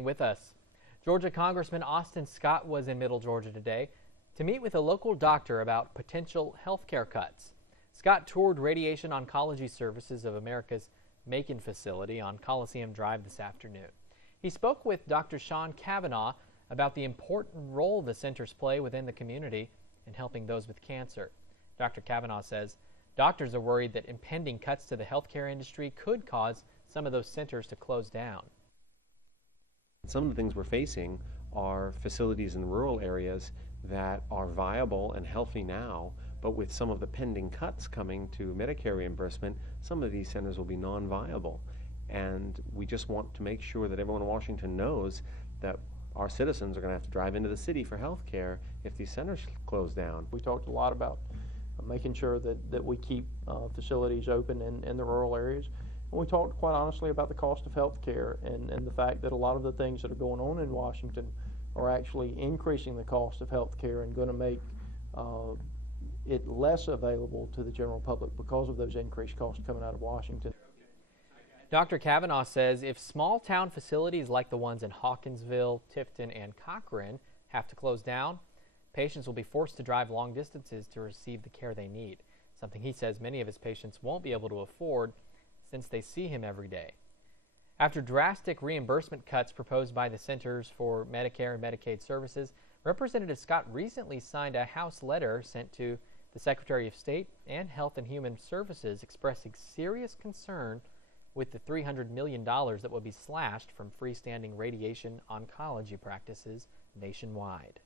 With us, Georgia Congressman Austin Scott was in Middle Georgia today to meet with a local doctor about potential health care cuts. Scott toured radiation oncology services of America's Macon facility on Coliseum Drive this afternoon. He spoke with Dr. Sean Kavanaugh about the important role the centers play within the community in helping those with cancer. Dr. Kavanaugh says doctors are worried that impending cuts to the healthcare industry could cause some of those centers to close down. Some of the things we're facing are facilities in rural areas that are viable and healthy now, but with some of the pending cuts coming to Medicare reimbursement, some of these centers will be non-viable. And we just want to make sure that everyone in Washington knows that our citizens are going to have to drive into the city for health care if these centers close down. We talked a lot about making sure that we keep facilities open in the rural areas. And we talked quite honestly about the cost of health care and the fact that a lot of the things that are going on in Washington are actually increasing the cost of health care and going to make it less available to the general public because of those increased costs coming out of Washington. Dr. Kavanaugh says if small town facilities like the ones in Hawkinsville, Tifton, and Cochran have to close down, patients will be forced to drive long distances to receive the care they need, something he says many of his patients won't be able to afford since they see him every day. After drastic reimbursement cuts proposed by the Centers for Medicare and Medicaid Services, Representative Scott recently signed a House letter sent to the Secretary of State and Health and Human Services expressing serious concern with the $300 million that will be slashed from freestanding radiation oncology practices nationwide.